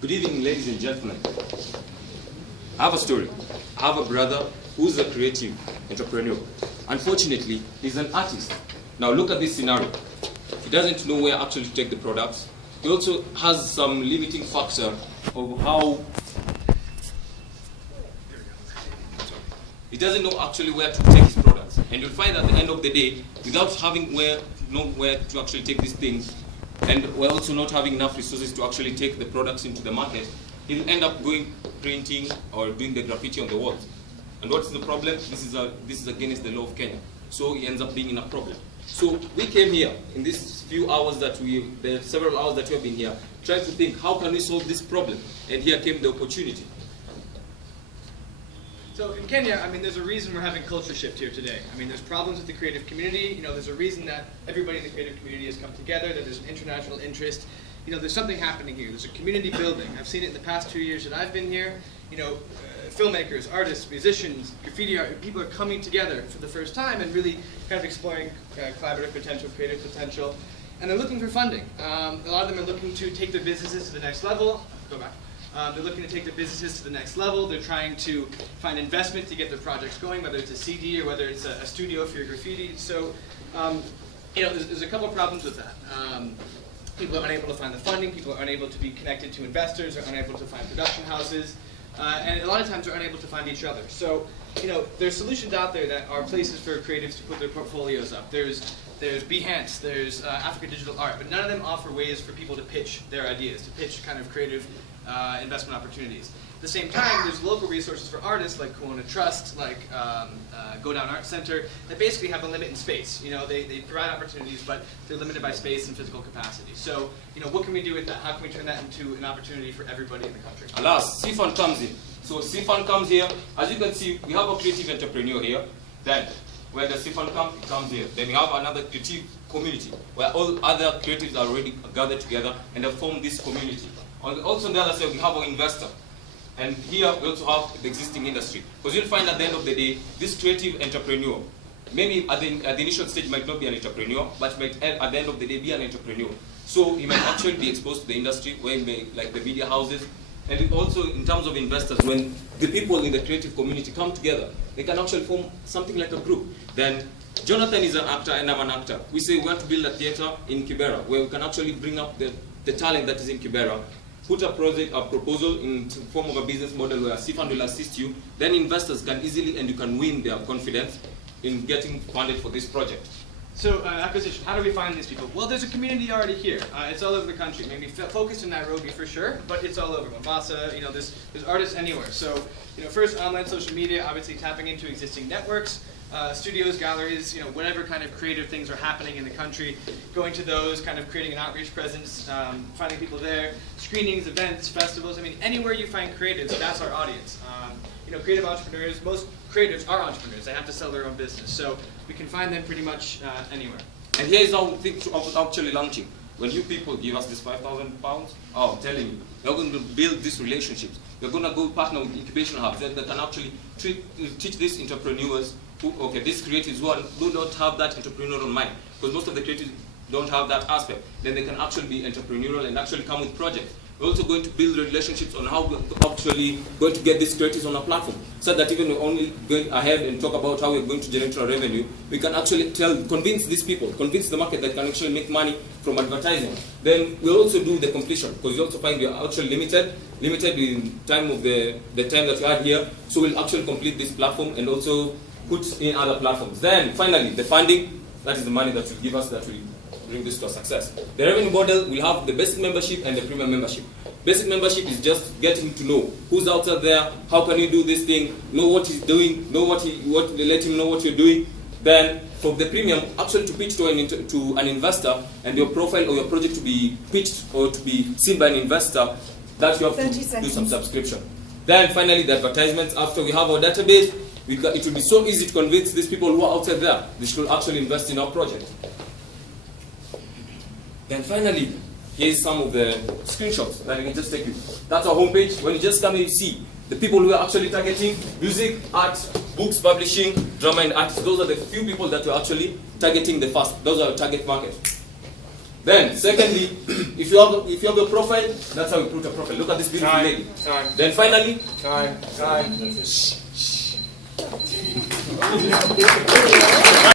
Good evening, ladies and gentlemen. I have a story. I have a brother who's a creative entrepreneur. Unfortunately, he's an artist. Now look at this scenario. He doesn't know where actually to take the products. He also has some limiting factor of how he doesn't know actually where to take his products. And you'll find at the end of the day, without having where to actually take these things, and we're also not having enough resources to actually take the products into the market, he'll end up going printing or doing the graffiti on the walls. And what's the problem? This is against the law of Kenya. So he ends up being in a problem. So we came here in these few hours the several hours that we have been here, trying to think, how can we solve this problem? And here came the opportunity. So in Kenya, I mean, there's a reason we're having culture shift here today. I mean, there's problems with the creative community. You know, there's a reason that everybody in the creative community has come together, that there's an international interest. You know, there's something happening here. There's a community building. I've seen it in the past 2 years that I've been here. You know, filmmakers, artists, musicians, graffiti art, people are coming together for the first time and really kind of exploring collaborative potential, creative potential. And they're looking for funding. A lot of them are looking to take their businesses to the next level. Go back. They're looking to take their businesses to the next level. They're trying to find investment to get their projects going, whether it's a CD or whether it's a studio for your graffiti. So, you know, there's a couple problems with that. People are unable to find the funding. People are unable to be connected to investors. Are unable to find production houses. And a lot of times they're unable to find each other. So, you know, there's solutions out there that are places for creatives to put their portfolios up. There's Behance, there's Africa Digital Art, but none of them offer ways for people to pitch their ideas, to pitch kind of creative investment opportunities. At the same time, there's local resources for artists like Kuona Trust, like Go Down Art Center, that basically have a limit in space. You know, they provide opportunities, but they're limited by space and physical capacity. So, you know, what can we do with that? How can we turn that into an opportunity for everybody in the country? Alas, CFund comes in. So CFund comes here. As you can see, we have a creative entrepreneur here. Then, where the CFund comes, it comes here. Then we have another creative community, where all other creatives are already gathered together and have formed this community. Also on the other side, we have our investor. And here we also have the existing industry. Because you'll find at the end of the day, this creative entrepreneur, maybe at the initial stage might not be an entrepreneur, but might at the end of the day be an entrepreneur. So he might actually be exposed to the industry, where he may, like the media houses. And also in terms of investors, when the people in the creative community come together, they can actually form something like a group. Then Jonathan is an actor and I'm an actor. We say we want to build a theater in Kibera, where we can actually bring up the talent that is in Kibera, put a proposal in the form of a business model where CFund will assist you. Then investors can easily, and you can win their confidence in getting funded for this project. So acquisition, how do we find these people? Well, there's a community already here. It's all over the country. Maybe focused in Nairobi for sure, but it's all over. Mombasa, you know, there's artists anywhere. So, you know, first online social media, obviously tapping into existing networks, studios, galleries, you know, whatever kind of creative things are happening in the country, going to those, kind of creating an outreach presence, finding people there, screenings, events, festivals. I mean, anywhere you find creatives, that's our audience. You know, creative entrepreneurs, most creatives are entrepreneurs. They have to sell their own business. So we can find them pretty much anywhere. And here is how things are actually launching. When you people give us this £5,000, oh, I'm telling you, you're going to build these relationships. You're going to go partner with incubation hubs that can actually teach these entrepreneurs who, okay, these creatives who do not have that entrepreneurial mind, because most of the creatives don't have that aspect. Then they can actually be entrepreneurial and actually come with projects. We're also going to build relationships on how we're actually going to get these creatives on a platform, so that even we're only going ahead and talk about how we're going to generate our revenue, we can actually convince these people, convince the market that can actually make money from advertising. Then we'll also do the completion, because you also find we are actually limited in time of the time that we had here. So we'll actually complete this platform and also put in other platforms. Then finally, the funding, that is the money that will give us, that will bring this to a success. The revenue model will have the basic membership and the premium membership. Basic membership is just getting to know who's out there, how can you do this thing, know what he's doing, let him know what you're doing. Then for the premium, actually to pitch to an investor and your profile or your project to be pitched or to be seen by an investor, that you have to do some subscription. Then finally the advertisements, after we have our database, it will be so easy to convince these people who are outside there, they should actually invest in our project. Then finally, here's some of the screenshots that I can just take you. That's our homepage. When you just come here, you see the people who are actually targeting: music, art, books, publishing, drama and arts. Those are the few people that we're actually targeting the first. Those are our target market. Then, secondly, if you have a profile, that's how you put a profile. Look at this beautiful lady. Then finally, Time.